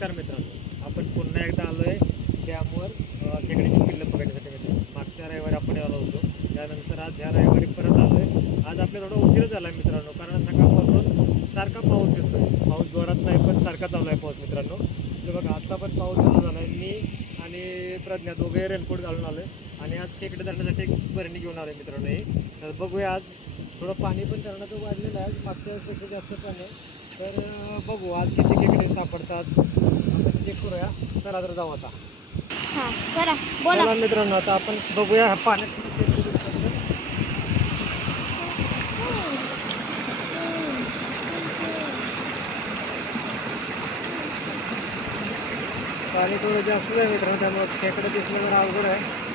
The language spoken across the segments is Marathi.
नमस्कार मित्रांनो, आपण पुन्हा एकदा आलोय डॅमवर खेकड्याची पिल्लं पकडण्यासाठी. मित्रांनो, मागच्या रविवारी आपण आलो होतो, त्यानंतर आज ह्या रविवारी परत आलोय. आज आपल्याला थोडा उशीर झाला मित्रांनो, कारण सकाळपासून सारखा पाऊस येतोय. पाऊस जोरात नाही पण सारखा चालू आहे पाऊस मित्रांनो. तर बघा आता पण पाऊस चालू झाला आहे. मी आणि प्रज्ञा दोघे रेनकोट घालून आलोय आणि आज खेकडे धरण्यासाठी एक बरणी घेऊन आलोय मित्रांनो. हे तर बघूया, आज थोडं पाणी पण धरणाचं वाढलेलं आहे, मागच्या वेळेसपेक्षा जास्त पाणी आहे. तर बघू आज किती खेकडे सापडतात आपण चेक करूया. चला तर जाऊ आता. हां करा बोला. चला मित्रांनो, आता आपण बघूया ह्या पाण्यात किती खेकडे दिसतात. पाणी थोडं जास्त आहे मित्रांनो, त्यामुळे खेकडे दिसलं तर अवघड आहे.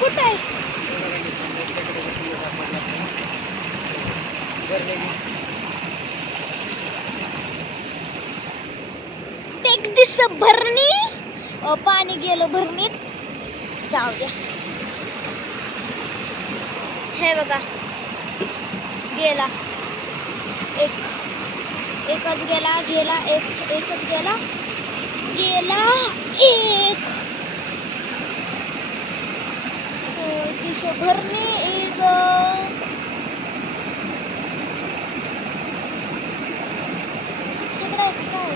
कुठे आहे? टेक दिस भरणी. पाणी गेलं भरणीत. जाऊ द्या. हे बघा, गेला एकच गेला एकच गेला एक. दिस भरणी इज तिकडे काय.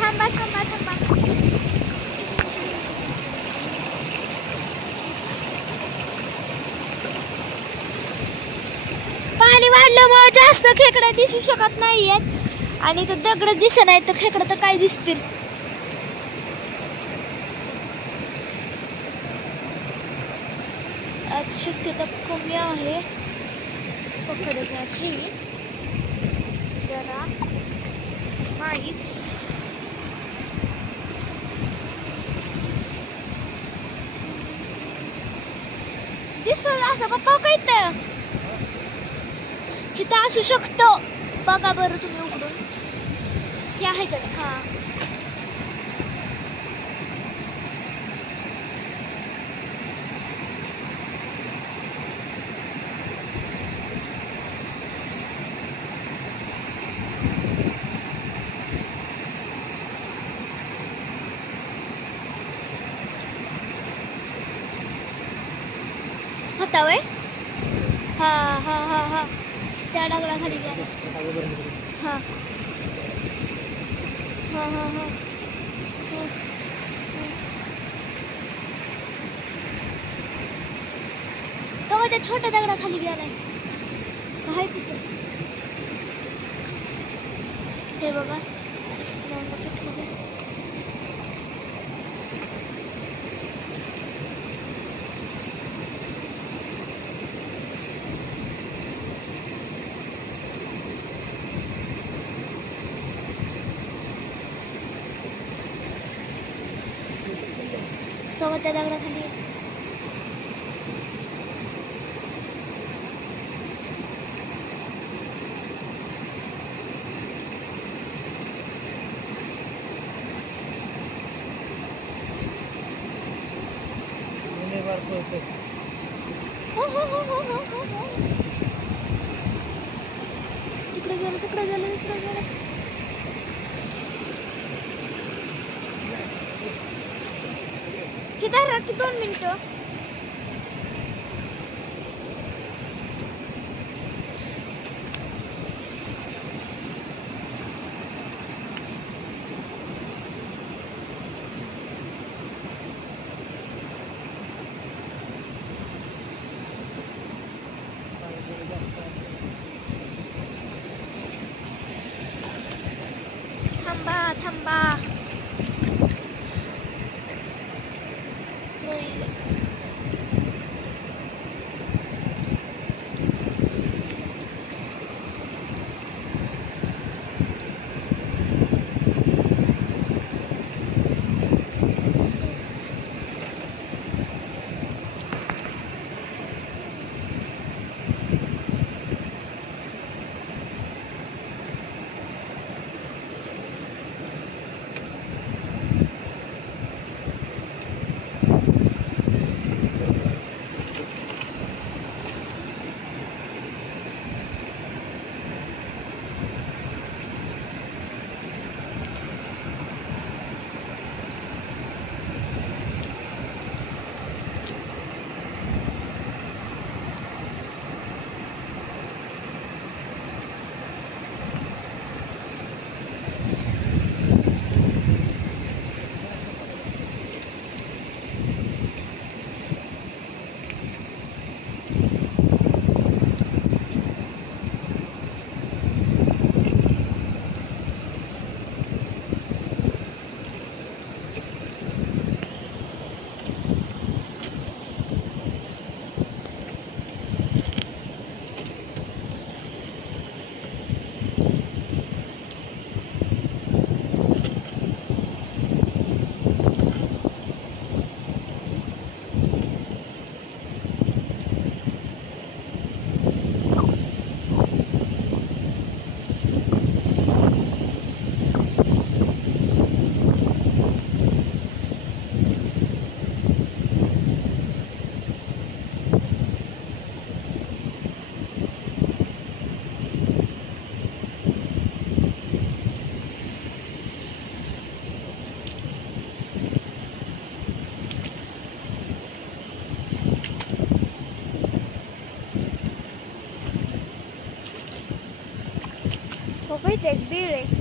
थांबा. पाणी वाढल्यामुळे जास्त खेकडे दिसू शकत नाहीयेत आणि तर दगड दिसत नाही, तर खेकडे तर काय दिसतील. आज शक्यता कमी आहे पकडण्याची, जरा नाहीच. दिसत असं पप्पा काय तर इथं असू शकतो. बघा बरं तुम्ही उघडून. हे आहे तर हा होता वय. हा त्या दगडाखाली गेला. हा तो त्या छोट्या दगडाखाली गेलाय. काय तिथे हे बघा. तो त्या दगडाखाली. तिकडे गेलं. किती राहते 2 मिनिटं. थांबा. नाही. हो बाई ते एक बीळ आहे.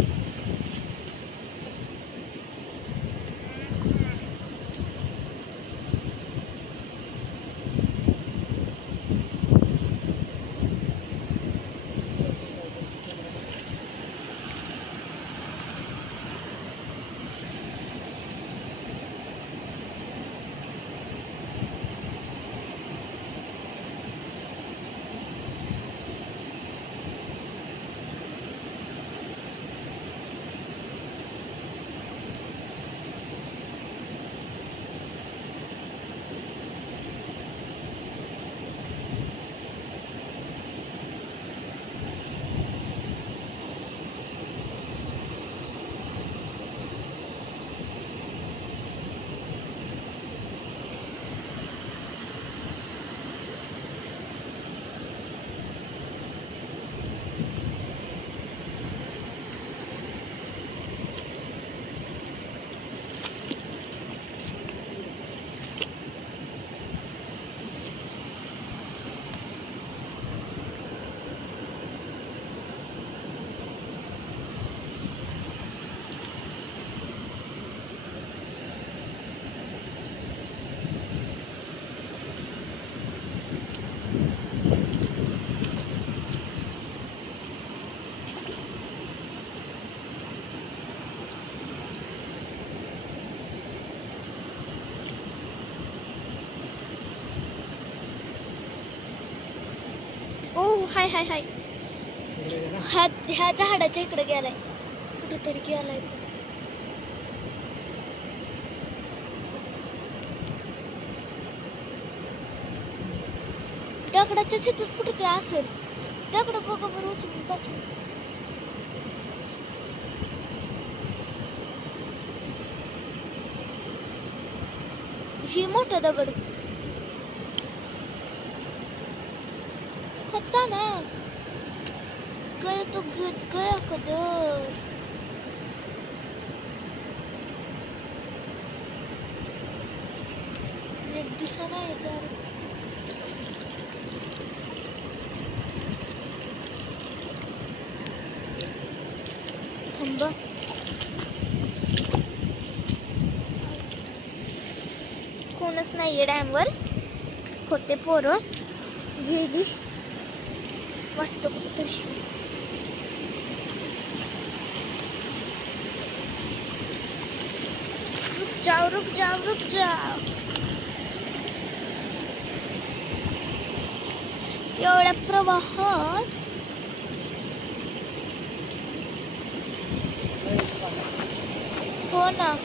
ओ हाय हाय हाय. ह्या झाडाच्या इकडे गेलाय, कुठेतरी गेलाय. दगडाच्या तिथेच कुठे ते असेल. दगड बघा बरं उचलून पाचून. ही मोठा दगड होता ना. गया तो गया कदर. नीट दिसा नाही तर थांबा. कोणच नाहीये डॅमवर. होते पोरं गेली वाटतं कुठतरी. जाओ रुक जाओ एवढ्या प्रवाहात हो ना.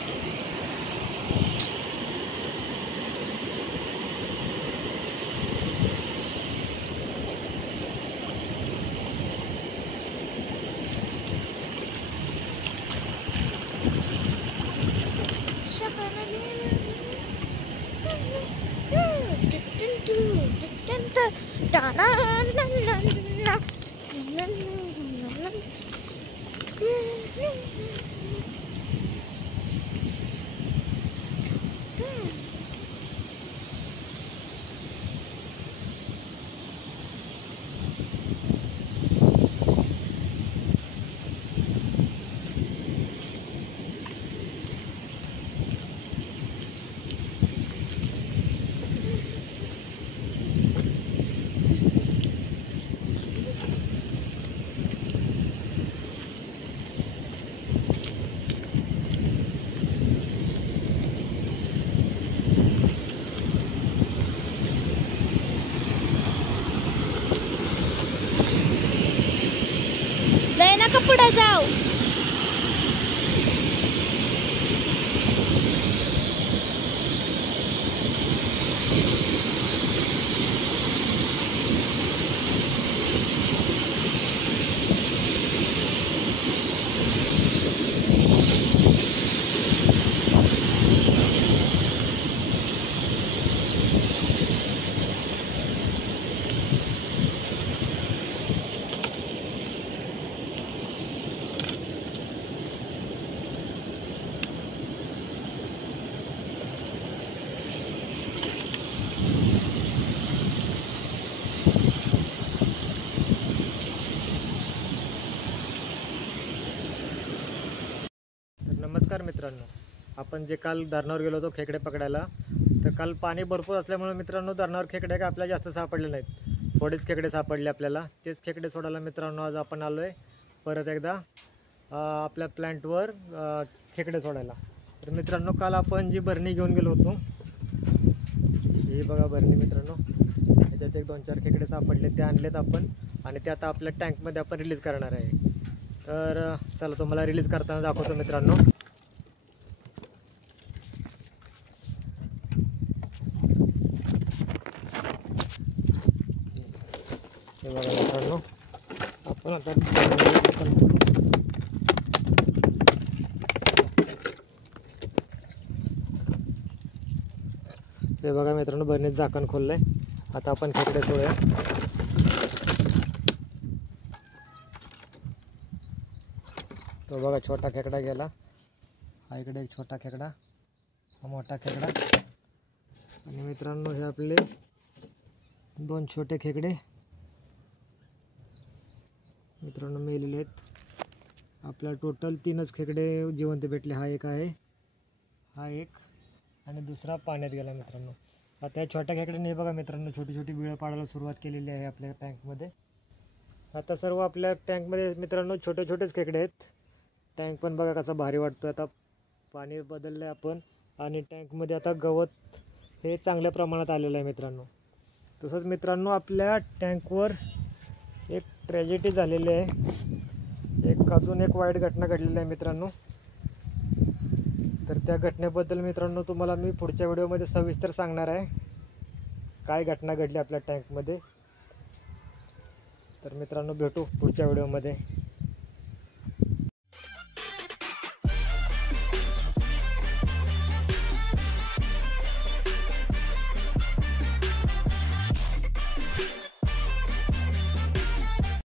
लय नका पुढे जाऊ. नमस्कार मित्रांनो, आपण जे काल धरणावर गेलो होतो खेकडे पकडायला, तर काल पाणी भरपूर असल्यामुळे मित्रांनो धरणावर खेकडे काय आपल्याला जास्त सापडले नाहीत. थोडेच खेकडे सापडले आपल्याला. तेच खेकडे सोडायला मित्रांनो आज आपण आलो आहे परत एकदा आपल्या प्लॅन्टवर खेकडे सोडायला. तर मित्रांनो काल आपण जी बरणी घेऊन गेलो होतो, ही बघा बरणी मित्रांनो, त्याच्यात एक 2-4 खेकडे सापडले, ते आणलेत आपण आणि ते आता आपल्या टँकमध्ये आपण रिलीज करणार आहे. तर चला तुम्हाला रिलीज करताना दाखवतो मित्रांनो. हे बघा मित्रांनो, आपण आता हे बघा मित्रांनो बरणीत झाकण खोललंय. आता आपण खेकडे सोडूया. तो बघा छोटा खेकडा गेला, हा इकडे एक छोटा खेकडा, हा मोठा खेकडा आणि मित्रांनो हे आपले 2 छोटे खेकडे मित्रांनो मेलेले आहेत. आपल्याला टोटल 3च खेकडे जिवंत भेटले. हा एक आहे, हा एक आणि दुसरा पाण्यात गेला मित्रांनो. आता या छोट्या खेकड्याने हे बघा मित्रांनो छोटी छोटी बिळं पाडायला सुरुवात केलेली आहे आपल्या टँकमध्ये. आता सर्व आपल्या टँकमध्ये मित्रांनो छोटे छोटेच खेकडे आहेत. टँक पण बघा कसा भारी वाटतो. आता पाणी बदललं आहे आपण आणि टँकमध्ये आता गवत हे चांगल्या प्रमाणात आलेलं आहे मित्रांनो. तसंच मित्रांनो आपल्या टँकवर एक ट्रॅजेडी झालेली आहे. अजून एक वाईट घटना घडलेली आहे मित्रांनो. तर त्या घटनेबद्दल मित्रांनो तुम्हाला मी पुढच्या व्हिडिओमध्ये सविस्तर सांगणार आहे, काय घटना घडली आपल्या टँकमध्ये. तर मित्रांनो भेटू पुढच्या व्हिडिओमध्ये.